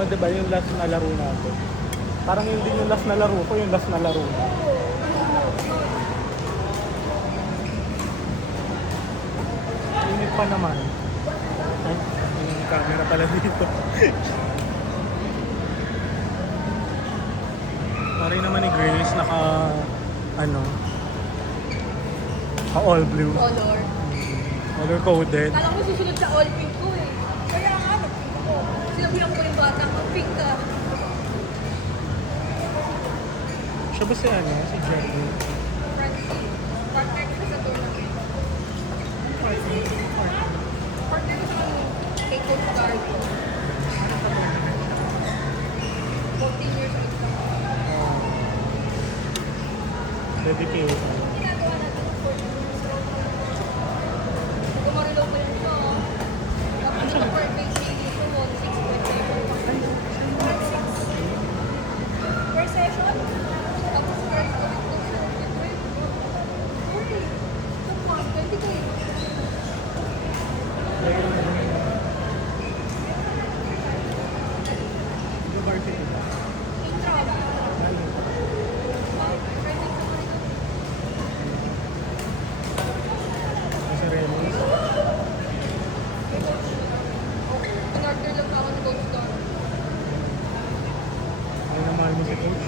O, diba yung last na laro natin? Parang hindi yung last na laro ko, yung last na laro na. Init pa naman. Ay, yung camera pala dito. Parang naman ni Grace, naka, ano, all blue. Color. Color coded. Kala ko susunod sa all pink ko eh. Kaya nga, nag-pink ako. Sinabihan ko yung bata, mag-pink ka. Siya ba si ano? Si Jerry? Francie. Partner ko siya sa tournament. Partner ko sa kay Coach Gardo. 14 years old ka. Dedicated. Ginagawa natin ng 14 years old. Gumarilo ko yun siya. Tapos sa per base dito, 1.6.7. Per session? Tapos first ulit ko siya. Okay. Tapos, 20K. Yung varsity ba? Intra. Ano? Sa Remus. In-order lang ako ng Coach Don. Ay, namahal mo si Coach.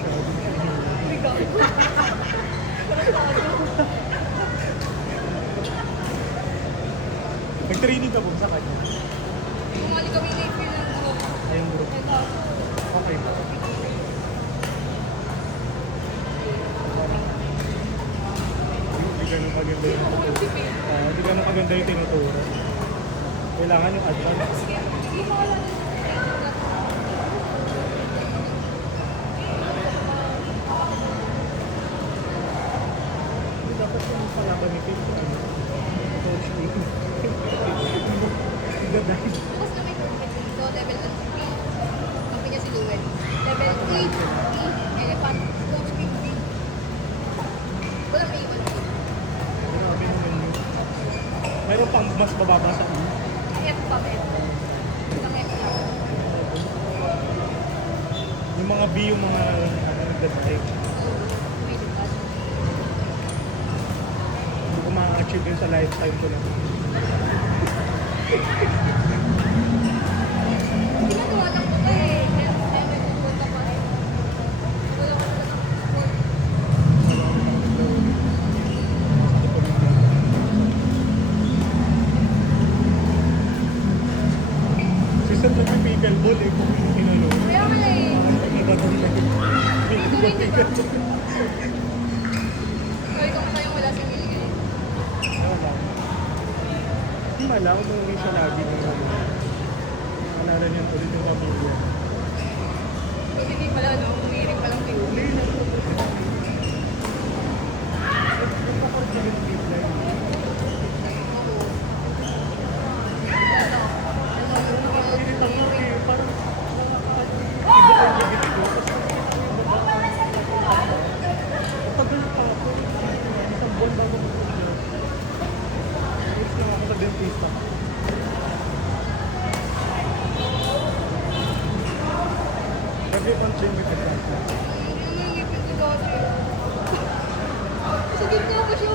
Ikaw. Nag-training ka po sa kanya? Bumali kami ng April ng group. Ay, yung group. Ito. Okay. Hindi ganun kaganda yung tinuturo. Hindi ganun kaganda yung tinuturo. Kailangan yung advance. Hindi mo alam. Hindi dapat yung palaban ni Pete. Coach Lee. Hindi dahil. Bukas na may tournament dito, level 1 si Pete. Sabi niya si Luwen. Level 8, Elephant, Coach Pete D. Wala may iwan. Grabe naman yun. Mayroon pang mas bababa sa iyo. F pa, men. Isang F lang. Yung mga B, yung mga nagdadrive. May lupas. Hindi ko ma-achieve yun sa lifetime ko lang. Ginagawa lang ko eh. Kaya may pupunta pa rin. Wala ko na nakapag. Si Sir nag-pickleball eh, kung yung kinalo. Kaya nga eh. Nagtatang na yun. Ito rin, di ba? Kaya kung tayo wala si Willie. Hindi mala, umuwi siya lagi ng ano. Naalala niya ulit yung pamilya. Kasi di pala, no? Umiiring pa lang kayo. Lagi pang gym with the class. Kasi dito ako siya.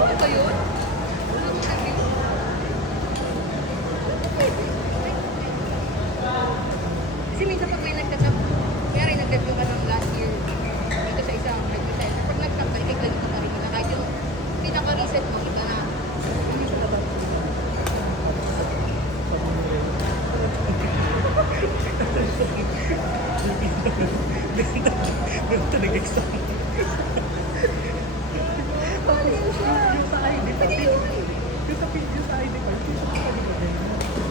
Ano ba yun? Ano ba sabi? Kasi minsan pag may nagtatap, kaya nagtatap ka ng last year dito sa isang nag-center. Pag nagtatap ka, ikay ganito pa rin nila. Kahit yung pinaka-reset mo, kita na. Hindi sa labas. Ganito nag-exam. Paano yun siya? Yung sa ID pa. Pwede yun. Yung sa ID pa. Yung sa ID pa.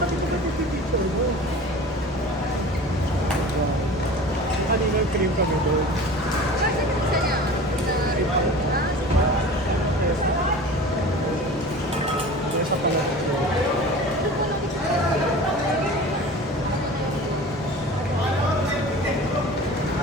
Sabi ko kasi si picture mo. Animal cream kami doon. Kasi isa niya, na